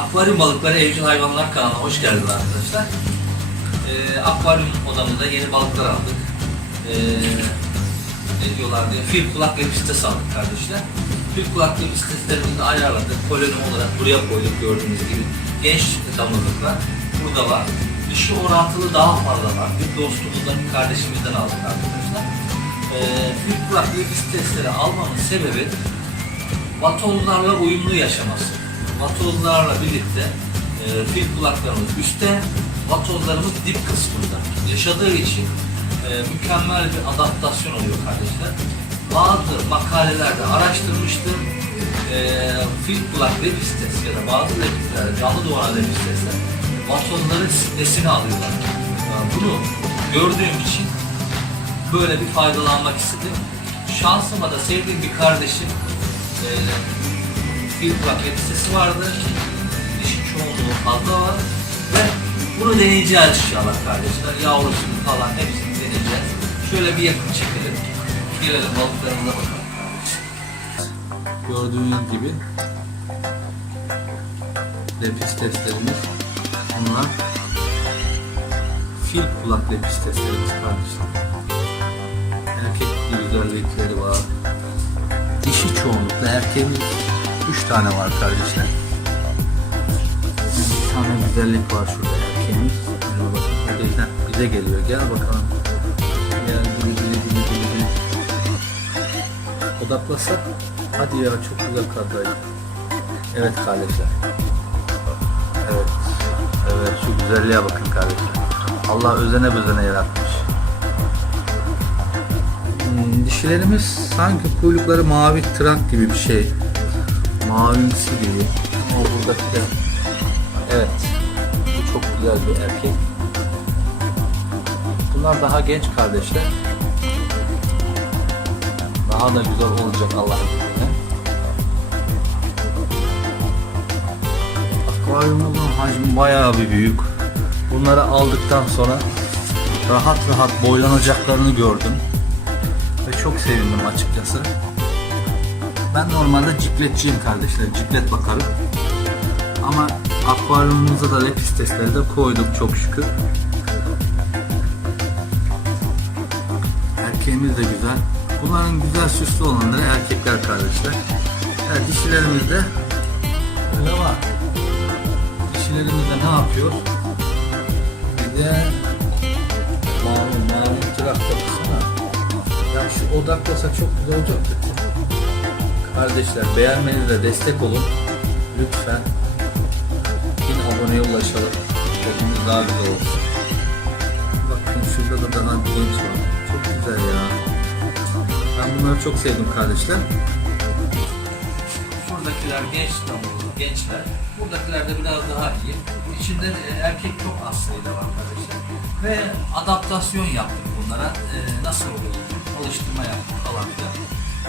Akvaryum Balıkları Evcil Hayvanlar kanalına hoş geldiniz arkadaşlar. Ee, akvaryum odamızda yeni balıklar aldık. Ee, ne diyorlar diye fil kulak ve pistes aldık kardeşler. Fil kulak ve pisteslerimizi ayarladık. Kolonim olarak buraya koyduk gördüğünüz gibi. Genç damlalıklar burada var. Dişi orantılı daha fazla var. Bir dostumuzdan, bir kardeşimizden aldık arkadaşlar. Ee, fil kulak ve pistesleri almamın sebebi vatozlarla uyumlu yaşaması. Vatozlarla birlikte e, fil kulaklarımız üstte, vatozlarımız dip kısmında. Yaşadığı için e, mükemmel bir adaptasyon oluyor kardeşler. Bazı makalelerde araştırmıştım. E, fil kulak lepistes ya da bazı lepislerde, canlı doğan lepistesler vatozların stresini alıyorlar. Yani bunu gördüğüm için böyle bir faydalanmak istedim. Şansıma da sevdiğim bir kardeşim e, bir paket sesi vardı. Dişi çoğunluğu fazla var. Ve bunu deneyeceğiz inşallah kardeşler. Yavrusunu falan hepsini deneyeceğiz. Şöyle bir yakın çekelim. Gelelim balıklarımıza bakalım. Gördüğünüz gibi lepis testlerimiz bunlar fil kulak lepis testlerimiz kardeşler. Erkek güzellikleri var. Dişi çoğunlukla erkeğimiz 3 tane var kardeşler. Bir tane güzellik var şurada erkeğimiz. Yüzden bize geliyor. Gel bakalım. Gel gülü gülü gülü gülü gülü. Odaklasak. Hadi ya çok güzel kadayı. Evet kardeşler. Evet. Evet şu güzelliğe bakın kardeşler. Allah özene bezene yaratmış. Hmm, dişilerimiz sanki kuyrukları mavi trak gibi bir şey. Mavimsi gibi. O buradaki de. Evet. Bu çok güzel bir erkek. Bunlar daha genç kardeşler. Daha da güzel olacak Allah'ın izniyle. Akvaryumumuzun hacmi bayağı bir büyük. Bunları aldıktan sonra rahat rahat boylanacaklarını gördüm. Ve çok sevindim açıkçası. Ben normalde cikletçiyim kardeşler. Ciklet bakarım. Ama akvaryumumuza da lepis testleri de koyduk çok şükür. Erkeğimiz de güzel. Bunların güzel süslü olanları erkekler kardeşler. Evet, dişilerimizde öyle var. Dişilerimizde ne yapıyor? Bir de mavi mavi trakta kısmına. Ya şu odaklasa çok güzel olacaktı. Kardeşler beğenmenize destek olun. Lütfen. Bin aboneye ulaşalım. Hepimiz daha güzel olsun. Bakın şurada da daha genç var. Çok güzel ya. Ben bunları çok sevdim kardeşler. Şuradakiler genç damlalı, gençler. Buradakiler de biraz daha iyi. İçinde e, erkek çok az sayıda var arkadaşlar. Ve adaptasyon yaptık bunlara. E, nasıl oluyor? Alıştırma yaptık falan filan.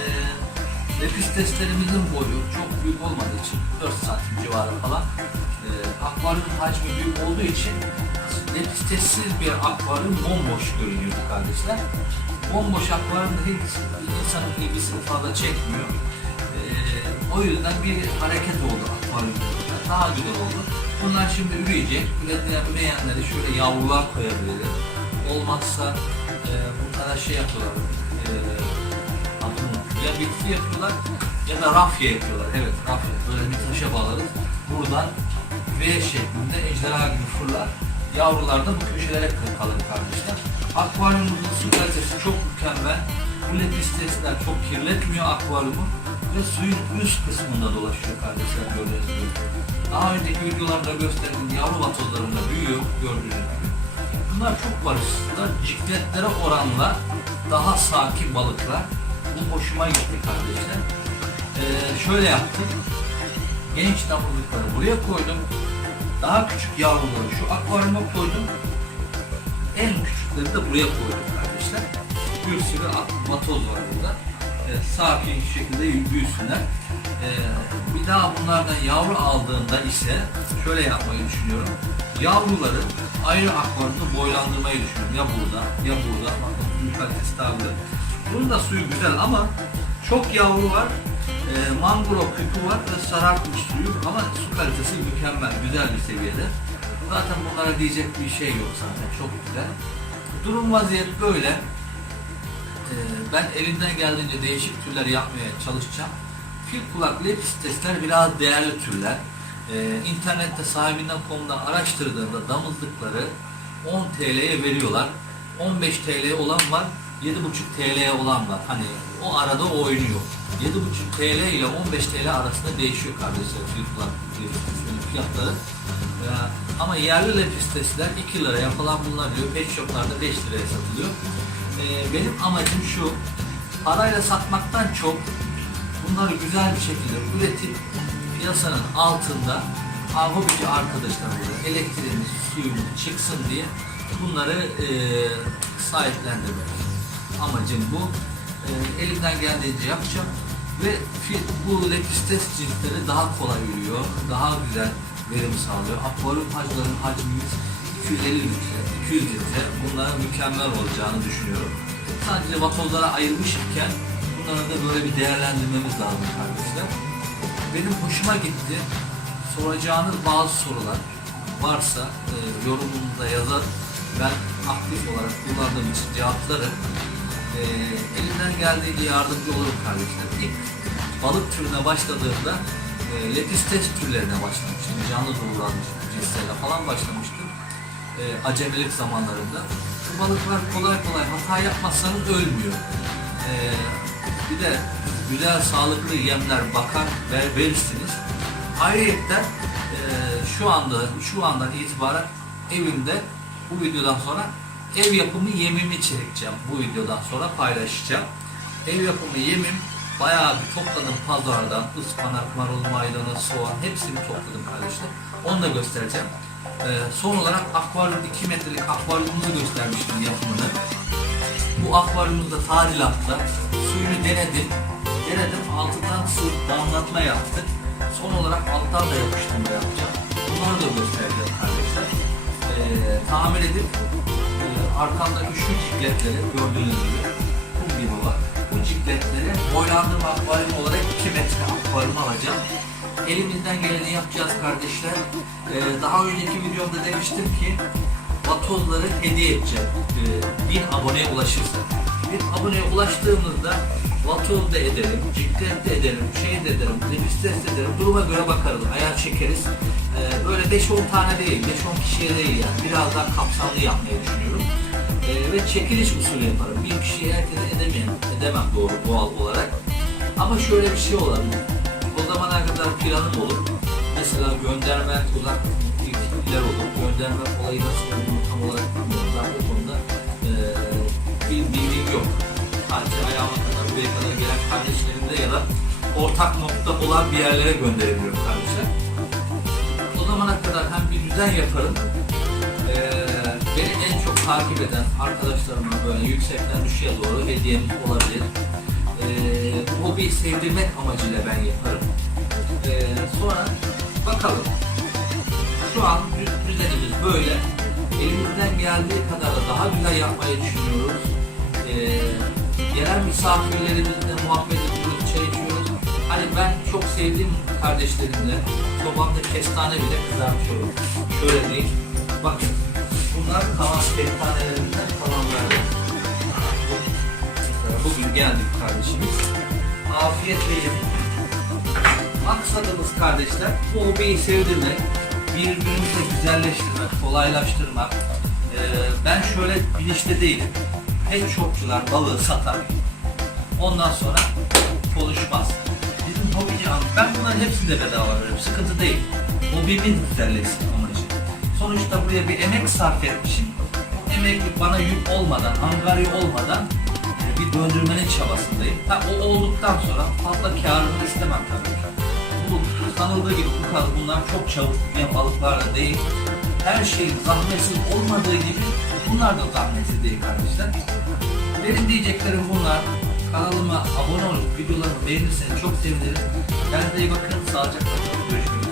E, Lepis testlerimizin boyu çok büyük olmadığı için 4 santim civarı falan. E, akvaryum hacmi büyük olduğu için lepis testsiz bir akvaryum bomboş görünüyordu kardeşler. Bomboş akvaryumda hiç insanın ilgisini fazla çekmiyor. Ee, o yüzden bir hareket oldu akvaryumda. Daha güzel oldu. Bunlar şimdi üreyecek. Üretilen üreyenleri şöyle yavrular koyabiliriz. Olmazsa e, bunlara şey yapıyorlar. E. ya bitki yapıyorlar ya da rafya yapıyorlar. Evet rafya. Böyle bir taşa bağlarız. Buradan V şeklinde ejderha gibi fırlar. Yavrular da bu köşelere kalır kardeşler. Akvaryumumuzun su kalitesi çok mükemmel. Bu lepistesler çok kirletmiyor akvaryumu ve suyun üst kısmında dolaşıyor kardeşler gördüğünüz gibi. Daha önceki videolarda gösterdiğim yavru vatozlarında büyüyor gördüğünüz gibi. Bunlar çok barışsızlar. Cikletlere oranla daha sakin balıklar. Bu hoşuma gitti kardeşler. Ee, şöyle yaptım. Genç damızlıkları buraya koydum. Daha küçük yavruları şu akvaryuma koydum. En küçükleri de buraya koydum kardeşler. Bir sürü at- vatoz var burada. Ee, sakin şekilde büyüsünler. Ee, bir daha bunlardan yavru aldığında ise şöyle yapmayı düşünüyorum. Yavruları ayrı akvaryumda boylandırmayı düşünüyorum. Ya burada ya burada. Bakın bunun kalitesi daha. Bunun da suyu güzel ama çok yavru var. E, mangrove küpü var ve sarartmış suyu ama su kalitesi mükemmel, güzel bir seviyede. Zaten bunlara diyecek bir şey yok zaten, çok güzel. Durum vaziyet böyle. Ee, ben elimden geldiğince değişik türler yapmaya çalışacağım. Fil kulak lepistesler biraz değerli türler. Ee, internette sahibinden.com'da araştırdığımda damızlıkları 10 TL'ye veriyorlar. 15 TL olan var, 7,5 TL'ye olan var. Hani o arada oynuyor. 7,5 TL ile 15 TL arasında değişiyor kardeşler lepistesinin fiyatları. Ee, ama yerli lepistesler 2 liraya falan bulunabiliyor. Pet shoplarda 5 liraya satılıyor. Ee, benim amacım şu, parayla satmaktan çok bunları güzel bir şekilde üretip piyasanın altında hobici arkadaşlarımıza elektriğimiz, suyumuz çıksın diye bunları e, sahiplendirmek. Amacım bu. E, elimden geldiğince yapacağım ve bu lepistes cinsleri daha kolay ürüyor, daha güzel verim sağlıyor. Akvaryum hacıların hacmimiz 250 litre, 200 litre. Bunların mükemmel olacağını düşünüyorum. Sadece vatozlara ayırmış iken bunları da böyle bir değerlendirmemiz lazım kardeşler. Benim hoşuma gitti. Soracağınız bazı sorular varsa e, yorumunda yazar. Ben aktif olarak kullandığım için cevaplarım. E, elimden geldiğince yardımcı olurum kardeşler. İlk balık türüne başladığımda e, lepistes türlerine başlamıştım. Canlı doğuranmış cinslerle falan başlamıştım. E, acemilik zamanlarında. Bu balıklar kolay kolay hata yapmazsanız ölmüyor. E, bir de güzel sağlıklı yemler bakar ve verirsiniz. Ayrıca e, şu anda şu andan itibaren evimde bu videodan sonra ev yapımı yemimi çekeceğim. Bu videodan sonra paylaşacağım. Ev yapımı yemim bayağı bir topladım pazardan. ıspanak, marul, maydanoz, soğan hepsini topladım kardeşler. Onu da göstereceğim. E, son olarak akvaryum 2 metrelik akvaryumumuzu göstermiştim yapımını. Bu akvaryumumuzda tadilatta suyunu denedim. Denedim altından su damlatma yaptık. Son olarak alttan da yapıştırma yapacağım. Bunları da göstereceğim kardeşler. Ee, tamir edip arkamdaki şu cikletleri gördüğünüz gibi kum gibi var. Bu cikletleri boylandırma akvaryum olarak 2 metre akvaryum alacağım. Elimizden geleni yapacağız kardeşler. Ee, daha önceki videomda demiştim ki vatozları hediye edeceğim. Ee, 1000 aboneye ulaşırsa. 1000 aboneye ulaştığımızda vatoz da edelim, ciklet de edelim, şey de edelim, lepistes de edelim. Duruma göre bakarız, ayar çekeriz. Ee, böyle 5-10 tane değil, 5-10 kişiye değil yani. Biraz daha kapsamlı yapmayı düşünüyorum. Ee, ve çekiliş usulü yaparım. Bir kişiye herkese edemem, edemem doğru doğal olarak. Ama şöyle bir şey olabilir. O zamana kadar planım olur. Mesela gönderme uzak ilişkiler olur. Gönderme olayı nasıl olur tam olarak bilmiyorum. Ben bu konuda e, bir bilgim yok. Sadece ayağıma kadar, buraya kadar gelen kardeşlerimde ya da ortak nokta olan bir yerlere gönderebiliyorum kardeşler. O zamana kadar hem bir düzen yaparım. E, beni en çok takip eden arkadaşlarıma böyle yüksekten düşüğe doğru hediyemiz olabilir. E, bu hobiyi sevdirmek amacıyla ben yaparım. Ee, sonra bakalım. Şu an dü- düzenimiz böyle. Elimizden geldiği kadar da daha güzel yapmayı düşünüyoruz. Ee, gelen misafirlerimizle muhabbet ediyoruz, çay içiyoruz. Hani ben çok sevdiğim kardeşlerimle sobamda kestane bile kızartıyorum. Şöyle değil. Bakın kalan kestanelerimizden kalanlar. Bugün geldik kardeşimiz. Afiyetle yedik. Maksadımız kardeşler bu hobiyi sevdirmek, birbirimizi güzelleştirmek, kolaylaştırmak. Ee, ben şöyle bilinçli değilim. Pet shopçular balığı satar. Ondan sonra konuşmaz. Bizim hobici ben bunların hepsini de bedava veririm. Sıkıntı değil. Hobimin güzelleşsin amacı. Sonuçta buraya bir emek sarf etmişim. Emek bana yük olmadan, angarya olmadan e, bir döndürmenin çabasındayım. Ha, o olduktan sonra fazla karını istemem tabii ki. Bu sanıldığı gibi bu kadar bunlar çok çabuk büyüyen balıklar değil. Her şey zahmetsiz olmadığı gibi bunlar da zahmetsiz değil kardeşler. Benim diyeceklerim bunlar. Kanalıma abone olup videolarımı beğenirseniz çok sevinirim. Kendinize iyi bakın. Sağlıcakla kalın. Görüşürüz.